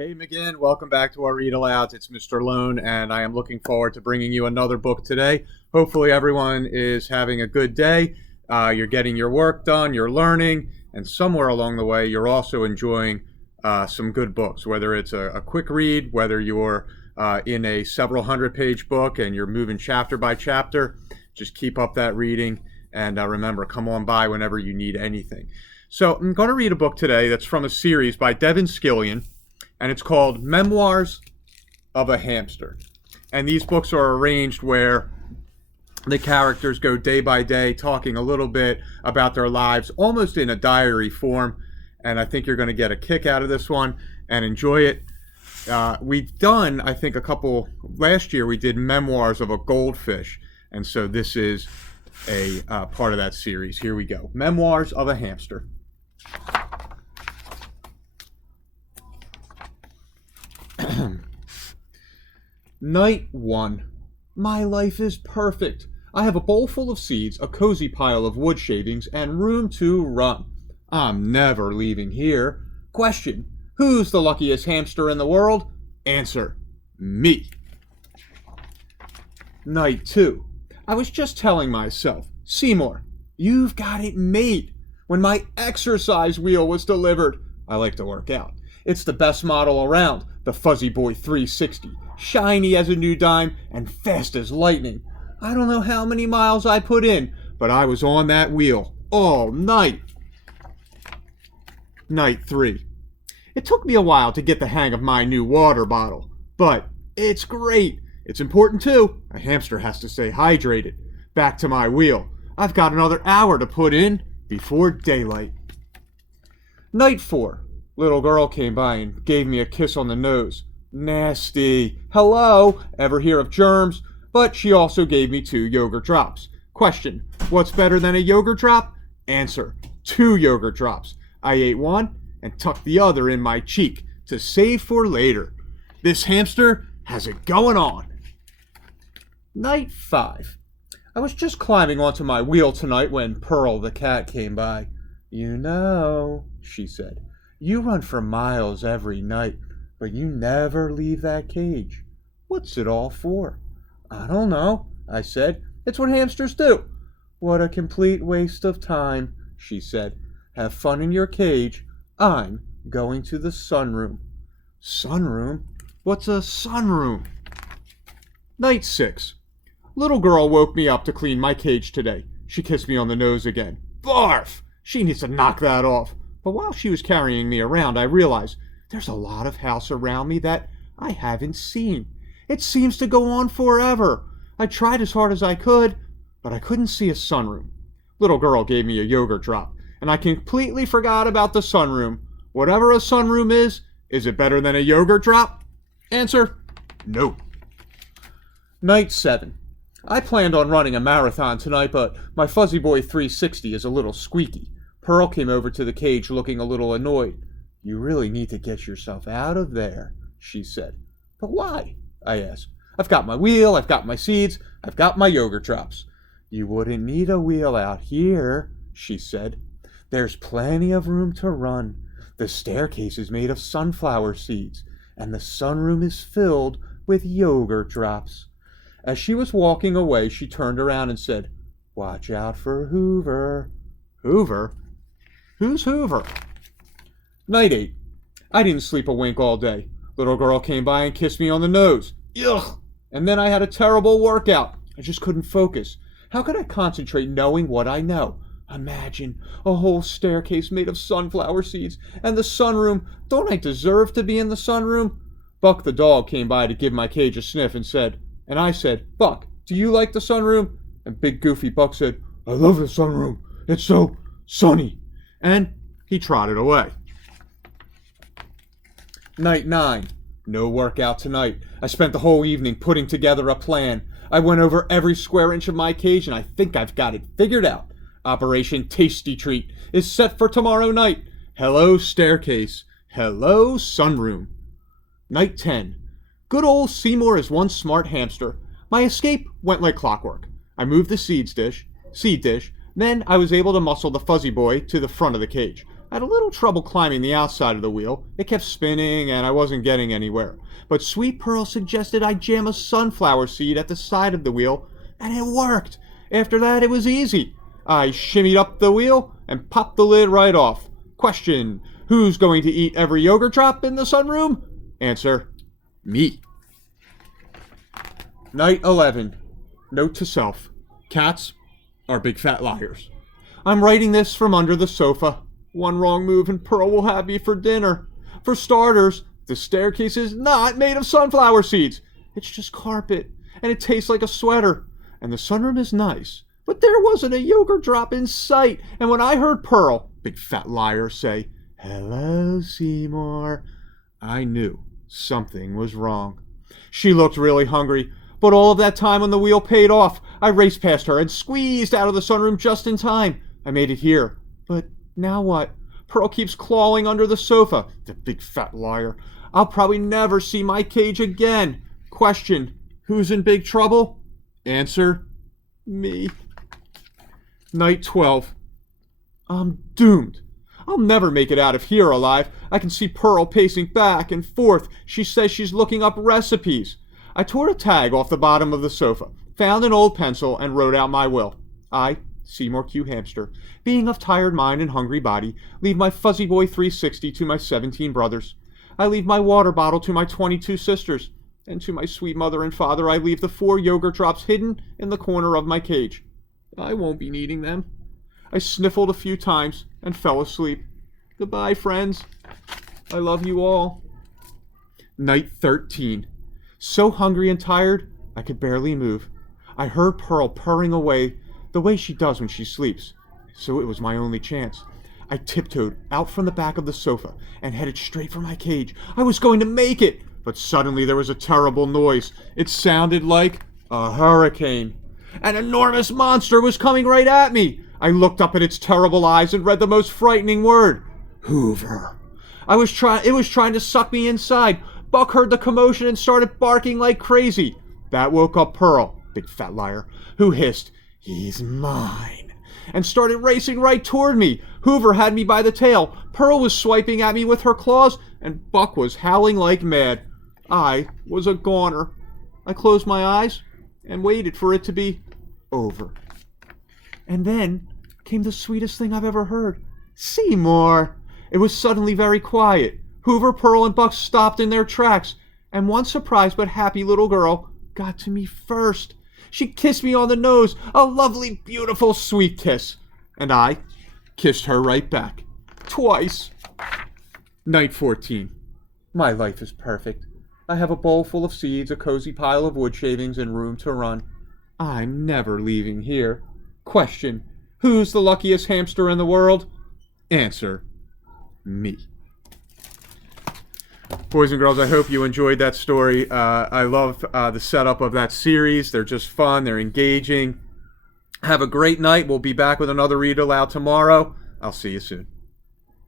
Hey, McGinn, welcome back to our Read Alouds. It's Mr. Lohn, and I am looking forward to bringing you another book today. Hopefully, everyone is having a good day. You're getting your work done, you're learning, and somewhere along the way, you're also enjoying some good books, whether it's a quick read, whether you're in a several hundred-page book and you're moving chapter by chapter. Just keep up that reading, and remember, come on by whenever you need anything. So I'm going to read a book today that's from a series by Devin Scillian, and it's called Memoirs of a Hamster. And these books are arranged where the characters go day by day talking a little bit about their lives, almost in a diary form. And I think you're going to get a kick out of this one and enjoy it. We've done, I think, last year we did Memoirs of a Goldfish. And so this is a part of that series. Here we go. Memoirs of a Hamster. Night 1. My life is perfect. I have a bowl full of seeds, a cozy pile of wood shavings, and room to run. I'm never leaving here. Question: who's the luckiest hamster in the world? Answer: me. Night 2. I was just telling myself, Seymour, you've got it made. When my exercise wheel was delivered, I like to work out. It's the best model around, the Fuzzy Boy 360. Shiny as a new dime and fast as lightning. I don't know how many miles I put in, but I was on that wheel all night. Night 3. It took me a while to get the hang of my new water bottle, but it's great. It's important too. A hamster has to stay hydrated. Back to my wheel. I've got another hour to put in before daylight. Night 4. Little girl came by and gave me a kiss on the nose. Nasty. Hello. Ever hear of germs? But she also gave me 2 yogurt drops. Question: what's better than a yogurt drop? Answer: 2 yogurt drops. I ate one and tucked the other in my cheek to save for later. This hamster has it going on. Night 5. I was just climbing onto my wheel tonight when Pearl the cat came by. You know, she said, you run for miles every night, but you never leave that cage. What's it all for? I don't know, I said. It's what hamsters do. What a complete waste of time, she said. Have fun in your cage. I'm going to the sunroom. Sunroom? What's a sunroom? Night 6. Little girl woke me up to clean my cage today. She kissed me on the nose again. Barf! She needs to knock that off. But while she was carrying me around, I realized there's a lot of house around me that I haven't seen. It seems to go on forever. I tried as hard as I could, but I couldn't see a sunroom. Little girl gave me a yogurt drop, and I completely forgot about the sunroom. Whatever a sunroom is it better than a yogurt drop? Answer: no. Night 7. I planned on running a marathon tonight, but my Fuzzy Boy 360 is a little squeaky. Pearl came over to the cage looking a little annoyed. You really need to get yourself out of there, she said. But why? I asked. I've got my wheel, I've got my seeds, I've got my yogurt drops. You wouldn't need a wheel out here, she said. There's plenty of room to run. The staircase is made of sunflower seeds, and the sunroom is filled with yogurt drops. As she was walking away, she turned around and said, Watch out for Hoover. Hoover? Who's Hoover? Night 8. I didn't sleep a wink all day. Little girl came by and kissed me on the nose. Ugh! And then I had a terrible workout. I just couldn't focus. How could I concentrate knowing what I know? Imagine a whole staircase made of sunflower seeds and the sunroom. Don't I deserve to be in the sunroom? Buck the dog came by to give my cage a sniff and I said, Buck, do you like the sunroom? And big goofy Buck said, I love the sunroom. It's so sunny. And he trotted away. Night 9. No workout tonight. I spent the whole evening putting together a plan. I went over every square inch of my cage and I think I've got it figured out. Operation Tasty Treat is set for tomorrow night. Hello, staircase. Hello, sunroom. Night 10. Good old Seymour is one smart hamster. My escape went like clockwork. I moved the seed dish, then I was able to muscle the Fuzzy Boy to the front of the cage. I had a little trouble climbing the outside of the wheel. It kept spinning and I wasn't getting anywhere. But Sweet Pearl suggested I jam a sunflower seed at the side of the wheel, and it worked. After that, it was easy. I shimmied up the wheel and popped the lid right off. Question: who's going to eat every yogurt drop in the sunroom? Answer: me. Night 11. Note to self: cats are big fat liars. I'm writing this from under the sofa. One wrong move and Pearl will have me for dinner. For starters, the staircase is not made of sunflower seeds. It's just carpet, and it tastes like a sweater. And the sunroom is nice, but there wasn't a yogurt drop in sight. And when I heard Pearl, big fat liar, say, "Hello, Seymour," I knew something was wrong. She looked really hungry, but all of that time on the wheel paid off. I raced past her and squeezed out of the sunroom just in time. I made it here, but now what? Pearl keeps clawing under the sofa. The big fat liar. I'll probably never see my cage again. Question: who's in big trouble? Answer: me. Night 12. I'm doomed. I'll never make it out of here alive. I can see Pearl pacing back and forth. She says she's looking up recipes. I tore a tag off the bottom of the sofa, found an old pencil, and wrote out my will. I, Seymour Q. Hamster, being of tired mind and hungry body, leave my fuzzy boy 360 to my 17 brothers. I leave my water bottle to my 22 sisters. And to my sweet mother and father I leave the 4 yogurt drops hidden in the corner of my cage. I won't be needing them. I sniffled a few times and fell asleep. Goodbye, friends. I love you all. Night 13. So hungry and tired, I could barely move. I heard Pearl purring away the way she does when she sleeps, so it was my only chance. I tiptoed out from the back of the sofa and headed straight for my cage. I was going to make it, but suddenly there was a terrible noise. It sounded like a hurricane. An enormous monster was coming right at me. I looked up at its terrible eyes and read the most frightening word: Hoover. It was trying to suck me inside. Buck heard the commotion and started barking like crazy. That woke up Pearl, big fat liar, who hissed, "He's mine," and started racing right toward me. Hoover had me by the tail. Pearl was swiping at me with her claws, and Buck was howling like mad. I was a goner. I closed my eyes and waited for it to be over. And then came the sweetest thing I've ever heard. "Seymour!" It was suddenly very quiet. Hoover, Pearl, and Buck stopped in their tracks, and one surprised but happy little girl got to me first. She kissed me on the nose, a lovely, beautiful, sweet kiss, and I kissed her right back. Twice. Night 14. My life is perfect. I have a bowl full of seeds, a cozy pile of wood shavings, and room to run. I'm never leaving here. Question: who's the luckiest hamster in the world? Answer: me. Boys and girls, I hope you enjoyed that story. I love the setup of that series. They're just fun. They're engaging. Have a great night. We'll be back with another Read Aloud tomorrow. I'll see you soon.